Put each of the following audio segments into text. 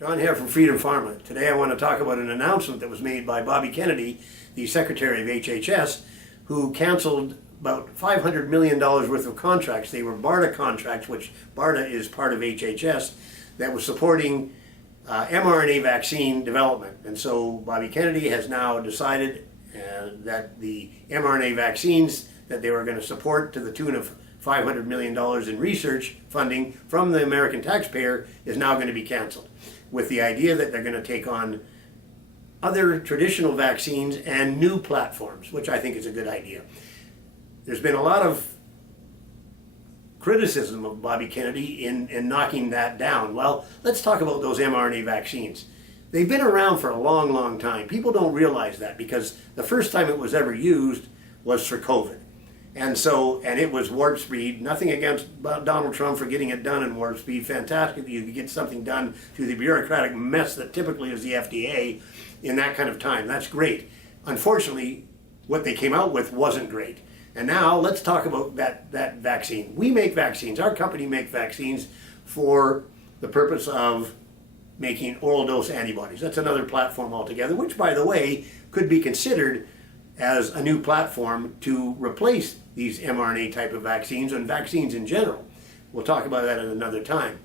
John here from Freedom Pharma. Today I want to talk about an announcement that was made by Bobby Kennedy, the Secretary of HHS, who canceled about $500 million worth of contracts. They were BARDA contracts, which BARDA is part of HHS, that was supporting mRNA vaccine development. And so Bobby Kennedy has now decided that the mRNA vaccines that they were going to support to the tune of $500 million in research funding from the American taxpayer is now going to be canceled, with the idea that they're going to take on other traditional vaccines and new platforms, which I think is a good idea. There's been a lot of criticism of Bobby Kennedy in knocking that down. Well, let's talk about those mRNA vaccines. They've been around for a long, long time. People don't realize that because the first time it was ever used was for COVID. And it was warp speed. Nothing against Donald Trump for getting it done in warp speed. Fantastic that you could get something done through the bureaucratic mess that typically is the FDA in that kind of time. That's great. Unfortunately, what they came out with wasn't great. And now let's talk about that vaccine. We make vaccines. Our company makes vaccines for the purpose of making oral dose antibodies. That's another platform altogether, which, by the way, could be considered as a new platform to replace these mRNA type of vaccines and vaccines in general. We'll talk about that at another time.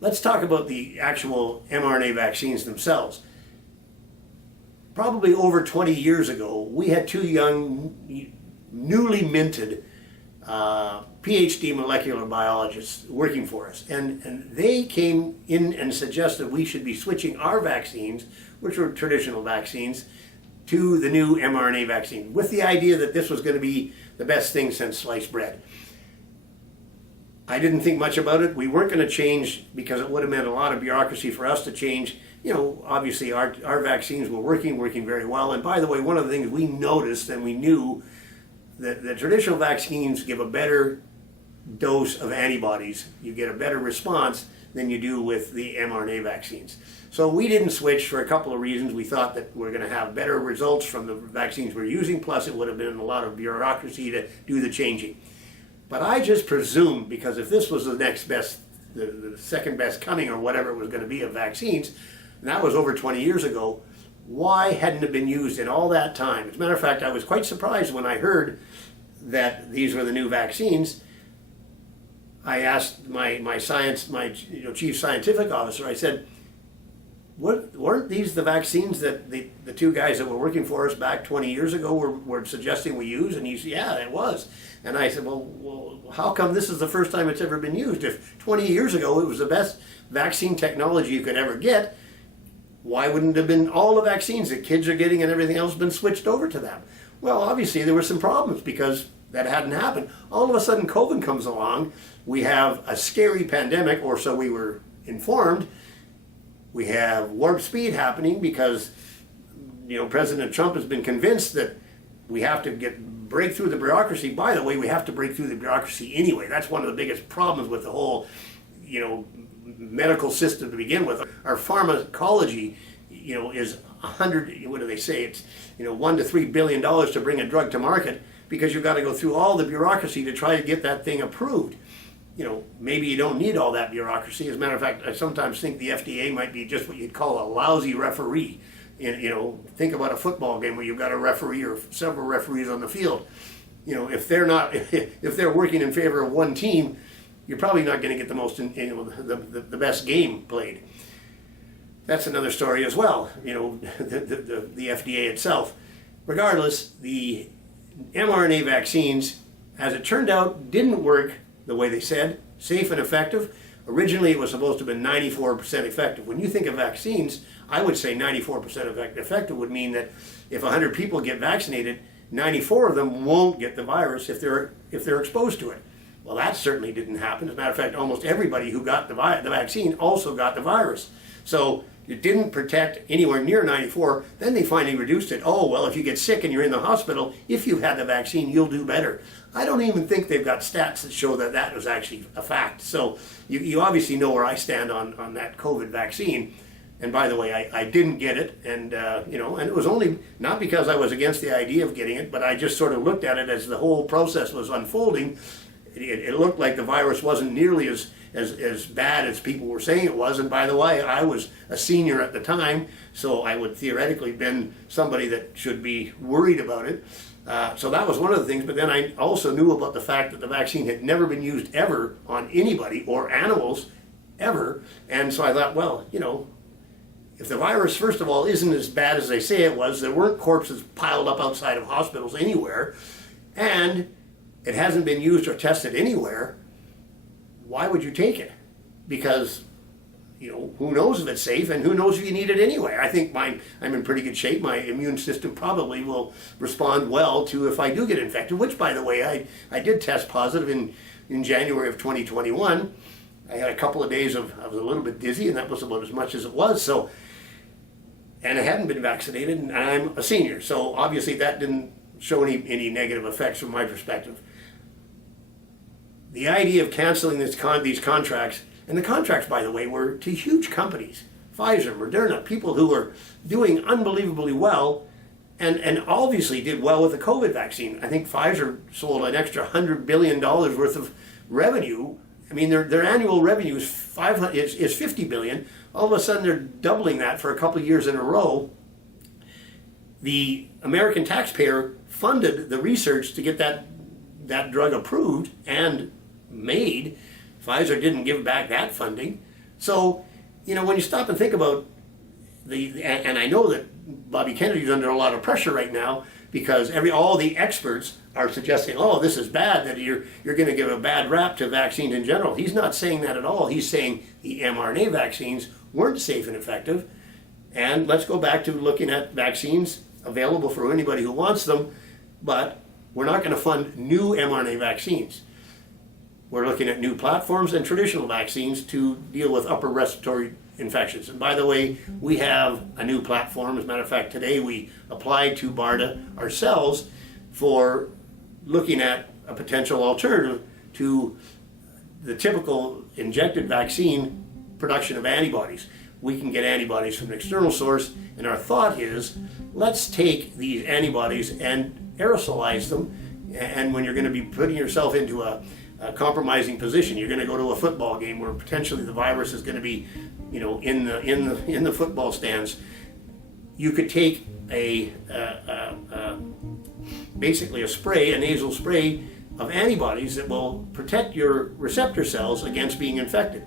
Let's talk about the actual mRNA vaccines themselves. Probably over 20 years ago, we had two young, newly minted PhD molecular biologists working for us. And they came in and suggested we should be switching our vaccines, which were traditional vaccines, to the new mRNA vaccine, with the idea that this was going to be the best thing since sliced bread. I didn't think much about it. We weren't going to change because it would have meant a lot of bureaucracy for us to change. You know, obviously our vaccines were working very well. And by the way, one of the things we noticed and we knew that the traditional vaccines give a better dose of antibodies. You get a better response than you do with the mRNA vaccines. So we didn't switch for a couple of reasons. We thought that we're going to have better results from the vaccines we're using, plus it would have been a lot of bureaucracy to do the changing. But I just presumed, because if this was the next best, the second best coming or whatever it was going to be of vaccines, and that was over 20 years ago, why hadn't it been used in all that time? As a matter of fact, I was quite surprised when I heard that these were the new vaccines. I asked my chief scientific officer, I said, weren't these the vaccines that the two guys that were working for us back 20 years ago were suggesting we use? And he said, yeah, it was. And I said, well, how come this is the first time it's ever been used? If 20 years ago it was the best vaccine technology you could ever get, why wouldn't it have been all the vaccines that kids are getting and everything else been switched over to them? Well, obviously there were some problems because that hadn't happened. All of a sudden COVID comes along. We have a scary pandemic, or so we were informed. We have warp speed happening because, President Trump has been convinced that we have to break through the bureaucracy. By the way, we have to break through the bureaucracy anyway. That's one of the biggest problems with the whole, medical system to begin with. Our pharmacology, is 100. What do they say? It's $1 to $3 billion to bring a drug to market because you've got to go through all the bureaucracy to try to get that thing approved. Maybe you don't need all that bureaucracy. As a matter of fact, I sometimes think the FDA might be just what you'd call a lousy referee. Think about a football game where you've got a referee or several referees on the field. If they're working in favor of one team, you're probably not going to get the most, the best game played. That's another story as well. The FDA itself. Regardless, the mRNA vaccines, as it turned out, didn't work the way they said, safe and effective. Originally, it was supposed to have been 94% effective. When you think of vaccines, I would say 94% effective would mean that if 100 people get vaccinated, 94 of them won't get the virus if they're exposed to it. Well, that certainly didn't happen. As a matter of fact, almost everybody who got the vaccine also got the virus. So it didn't protect anywhere near 94. Then they finally reduced it. Oh, well, if you get sick and you're in the hospital, if you've had the vaccine, you'll do better. I don't even think they've got stats that show that that was actually a fact. So you obviously know where I stand on that COVID vaccine. And by the way, I didn't get it, and and it was only not because I was against the idea of getting it, but I just sort of looked at it as the whole process was unfolding. It looked like the virus wasn't nearly as as bad as people were saying it was. And by the way, I was a senior at the time, so I would theoretically been somebody that should be worried about it. So that was one of the things. But then I also knew about the fact that the vaccine had never been used ever on anybody or animals ever. And so I thought, well, you know, if the virus, first of all, isn't as bad as they say it was, there weren't corpses piled up outside of hospitals anywhere, and it hasn't been used or tested anywhere, why would you take it? Because, you know, who knows if it's safe, and who knows if you need it anyway. I think I'm in pretty good shape. My immune system probably will respond well to if I do get infected, which, by the way, I did test positive in January of 2021. I had a couple of days I was a little bit dizzy, and that was about as much as it was. So, and I hadn't been vaccinated, and I'm a senior. So obviously that didn't show any negative effects from my perspective. The idea of canceling these contracts, and the contracts, by the way, were to huge companies, Pfizer, Moderna, people who were doing unbelievably well, and obviously did well with the COVID vaccine. I think Pfizer sold an extra $100 billion worth of revenue. I mean, their annual revenue is $50 billion. All of a sudden, they're doubling that for a couple of years in a row. The American taxpayer funded the research to get that drug approved and made. Pfizer didn't give back that funding. So, you know, when you stop and think about and I know that Bobby Kennedy's under a lot of pressure right now, because all the experts are suggesting, oh, this is bad, that you're going to give a bad rap to vaccines in general. He's not saying that at all. He's saying the mRNA vaccines weren't safe and effective. And let's go back to looking at vaccines available for anybody who wants them, but we're not going to fund new mRNA vaccines. We're looking at new platforms and traditional vaccines to deal with upper respiratory infections. And by the way, we have a new platform. As a matter of fact, today we applied to BARDA ourselves for looking at a potential alternative to the typical injected vaccine production of antibodies. We can get antibodies from an external source, and our thought is, let's take these antibodies and aerosolize them. And when you're going to be putting yourself into a compromising position, you're going to go to a football game where potentially the virus is going to be, you know, in the football stands. You could take basically a nasal spray of antibodies that will protect your receptor cells against being infected.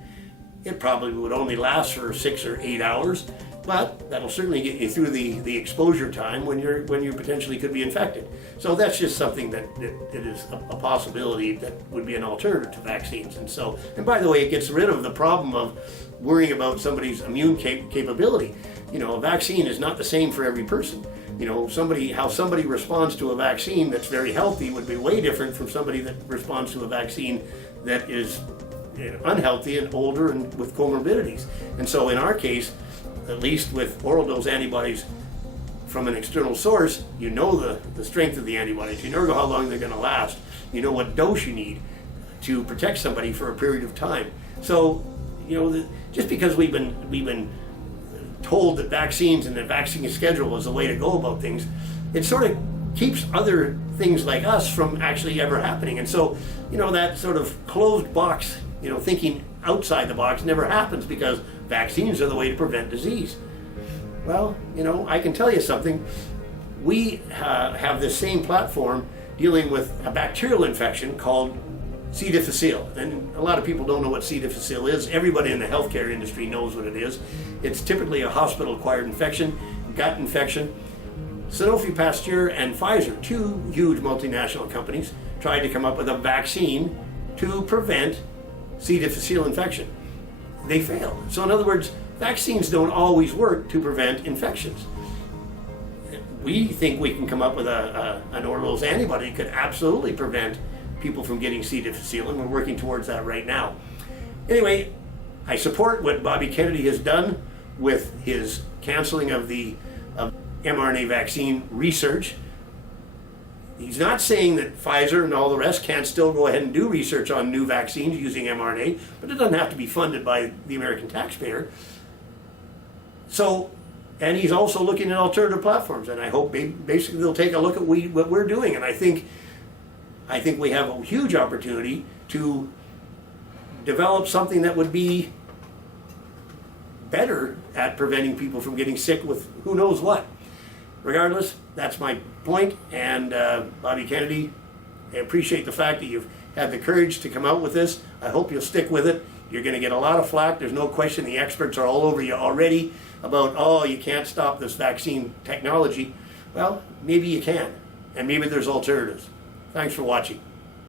It probably would only last for 6 or 8 hours, but that'll certainly get you through the exposure time when you potentially could be infected. So that's just something that is a possibility that would be an alternative to vaccines. And by the way, it gets rid of the problem of worrying about somebody's immune capability. You know, a vaccine is not the same for every person. You know, how somebody responds to a vaccine that's very healthy would be way different from somebody that responds to a vaccine that is unhealthy and older and with comorbidities. And so in our case, at least with oral dose antibodies from an external source, you know the strength of the antibodies. You know how long they're going to last. You know what dose you need to protect somebody for a period of time. So, you know, just because we've been told that vaccines and the vaccine schedule is the way to go about things, it sort of keeps other things like us from actually ever happening. And so, you know, that sort of closed box, you know, thinking outside the box never happens, because vaccines are the way to prevent disease. Well, you know, I can tell you something. We have this same platform dealing with a bacterial infection called C. difficile. And a lot of people don't know what C. difficile is. Everybody in the healthcare industry knows what it is. It's typically a hospital-acquired infection, gut infection. Sanofi Pasteur and Pfizer, two huge multinational companies, tried to come up with a vaccine to prevent C. difficile infection. They failed. So in other words, vaccines don't always work to prevent infections. We think we can come up with an oral dose antibody that could absolutely prevent people from getting C. difficile, and we're working towards that right now. Anyway, I support what Bobby Kennedy has done with his canceling of the mRNA vaccine research. He's not saying that Pfizer and all the rest can't still go ahead and do research on new vaccines using mRNA, but it doesn't have to be funded by the American taxpayer. So, and he's also looking at alternative platforms, and I hope basically they'll take a look at what we're doing. And I think we have a huge opportunity to develop something that would be better at preventing people from getting sick with who knows what. Regardless, that's my point, and Bobby Kennedy, I appreciate the fact that you've had the courage to come out with this. I hope you'll stick with it. You're going to get a lot of flack. There's no question the experts are all over you already about, oh, you can't stop this vaccine technology. Well, maybe you can, and maybe there's alternatives. Thanks for watching.